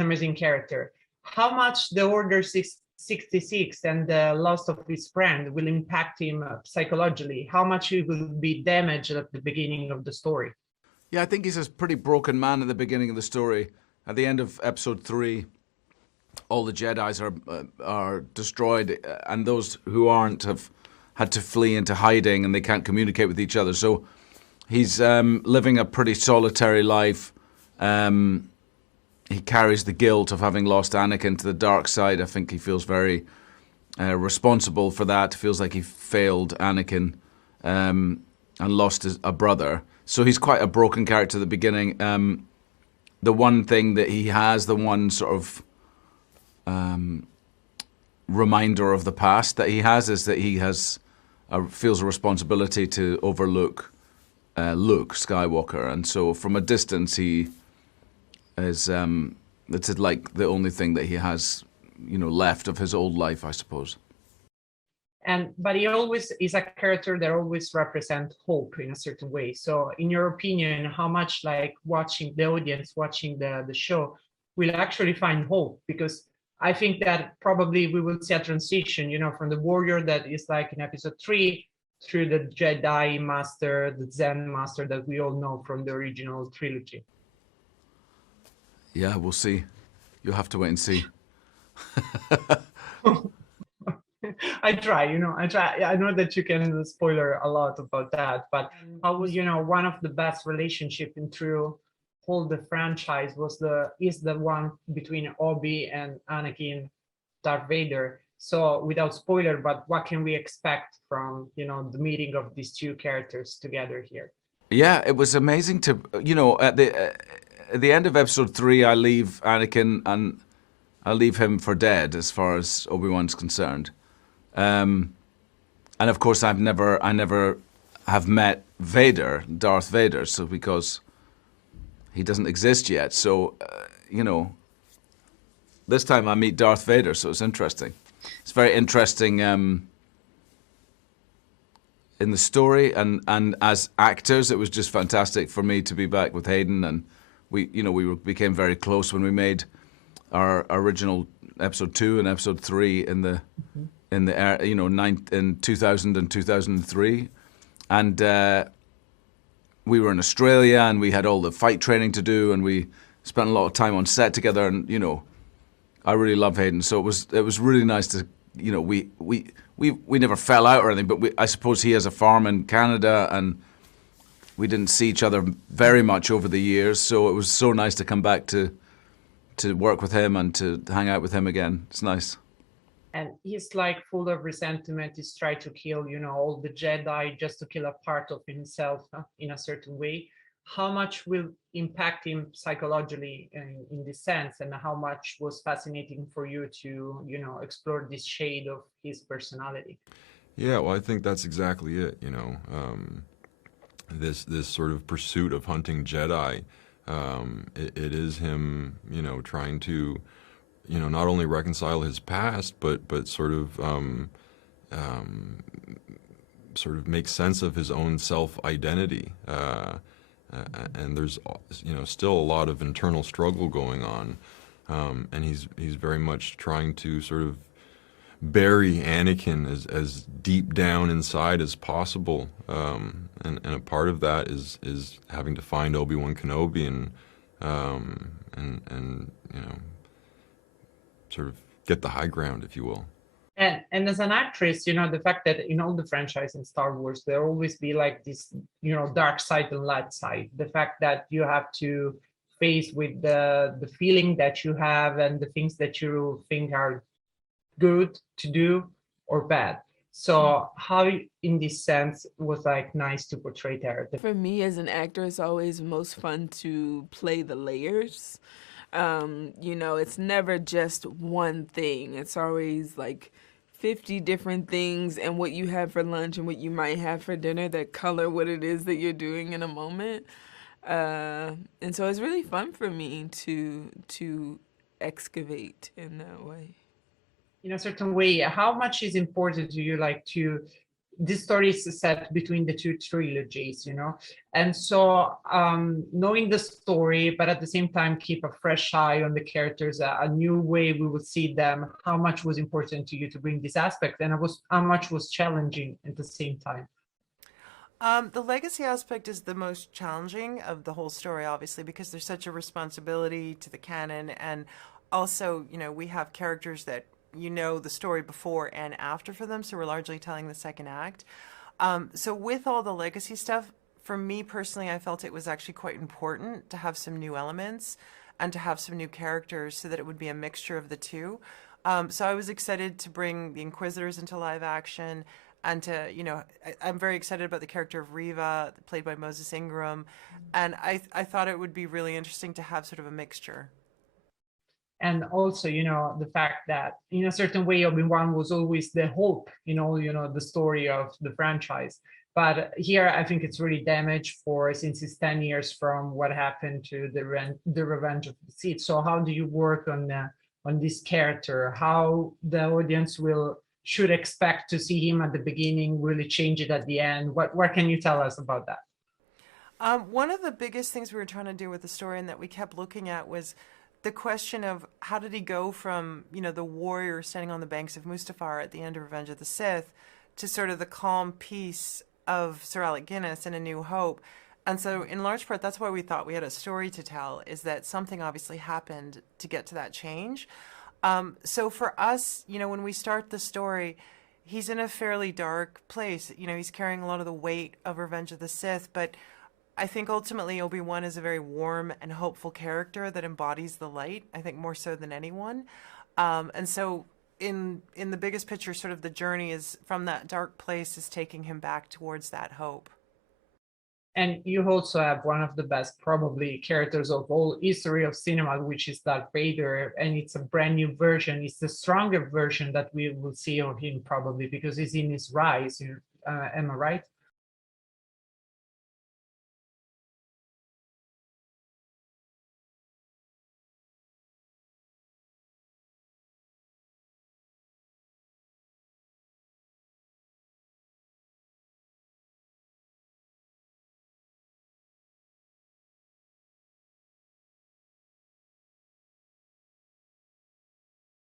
amazing character. How much the Order 66 and the loss of his friend will impact him psychologically? How much he will be damaged at the beginning of the story? Yeah, I think he's a pretty broken man at the beginning of the story. At the end of episode 3, all the Jedis are destroyed, and those who aren't have had to flee into hiding, and they can't communicate with each other. So he's living a pretty solitary life. He carries the guilt of having lost Anakin to the dark side. I think he feels very responsible for that. Feels like he failed Anakin and lost a brother. So he's quite a broken character at the beginning. The one thing that he has, the one sort of reminder of the past that he has, is that he feels a responsibility to overlook Luke Skywalker, and so from a distance he is it's like the only thing that he has, left of his old life, I suppose. But he always is a character that always represents hope in a certain way. So in your opinion, how much like watching the audience, watching the show will actually find hope? Because I think that probably we will see a transition, from the warrior that is like in episode 3 through the Jedi master, the Zen master that we all know from the original trilogy. Yeah, we'll see. You'll have to wait and see. I try. I know that you can spoiler a lot about that, but how was, one of the best relationship in through whole the franchise is the one between Obi and Anakin, Darth Vader. So without spoiler, but what can we expect from, the meeting of these two characters together here? Yeah, it was amazing to, at the end of episode 3, I leave Anakin and I leave him for dead as far as Obi-Wan's concerned. And of course, I never have met Vader, Darth Vader, so because he doesn't exist yet. So, this time I meet Darth Vader, so it's interesting. It's very interesting in the story, and as actors, it was just fantastic for me to be back with Hayden, and we became very close when we made our original episode 2 and episode 3 in the. Mm-hmm. In 2000 and 2003, and we were in Australia, and we had all the fight training to do, and we spent a lot of time on set together, and I really love Hayden, so it was really nice to, we never fell out or anything, but I suppose he has a farm in Canada, and we didn't see each other very much over the years, so it was so nice to come back to work with him and to hang out with him again. It's nice. And he's like full of resentment. He's trying to kill, all the Jedi just to kill a part of himself in a certain way. How much will impact him psychologically in this sense, and how much was fascinating for you to, explore this shade of his personality? Yeah, well, I think that's exactly it. This sort of pursuit of hunting Jedi, it is him, trying to, not only reconcile his past, but sort of make sense of his own self-identity. And there's, still a lot of internal struggle going on, and he's very much trying to sort of bury Anakin as deep down inside as possible. And a part of that is having to find Obi-Wan Kenobi and sort of get the high ground, if you will. And as an actress, the fact that in all the franchise in Star Wars, there always be like this, dark side and light side. The fact that you have to face with the feeling that you have and the things that you think are good to do or bad. So how, in this sense, was like nice to portray there? For me as an actor, it's always most fun to play the layers. It's never just one thing. It's always like 50 different things, and what you have for lunch and what you might have for dinner that color what it is that you're doing in a moment. And so it's really fun for me to excavate in that way. In a certain way, how much is important to you, like to this story is set between the two trilogies, and so knowing the story, but at the same time keep a fresh eye on the characters, a new way we will see them. How much was important to you to bring this aspect, and how much was challenging at the same time? The legacy aspect is the most challenging of the whole story, obviously, because there's such a responsibility to the canon. And also, we have characters that the story before and after for them. So we're largely telling the second act. So with all the legacy stuff, for me personally, I felt it was actually quite important to have some new elements and to have some new characters so that it would be a mixture of the two. So I was excited to bring the Inquisitors into live action. And to, I'm very excited about the character of Reva, played by Moses Ingram. And I thought it would be really interesting to have sort of a mixture. And also, the fact that in a certain way, Obi-Wan was always the hope, the story of the franchise. But here, I think it's really damaged since it's 10 years from what happened to the Revenge of the Sith. So how do you work on this character? How the audience should expect to see him at the beginning, really change it at the end? What can you tell us about that? One of the biggest things we were trying to do with the story and that we kept looking at was the question of how did he go from, the warrior standing on the banks of Mustafar at the end of Revenge of the Sith to sort of the calm peace of Sir Alec Guinness in A New Hope. And so in large part, that's why we thought we had a story to tell, is that something obviously happened to get to that change. So for us, when we start the story, he's in a fairly dark place. He's carrying a lot of the weight of Revenge of the Sith, but I think ultimately Obi-Wan is a very warm and hopeful character that embodies the light, I think more so than anyone. And so in the biggest picture, sort of the journey is from that dark place is taking him back towards that hope. And you also have one of the best, probably, characters of all history of cinema, which is Darth Vader, and it's a brand new version. It's the stronger version that we will see of him, probably, because he's in his rise. Am I right?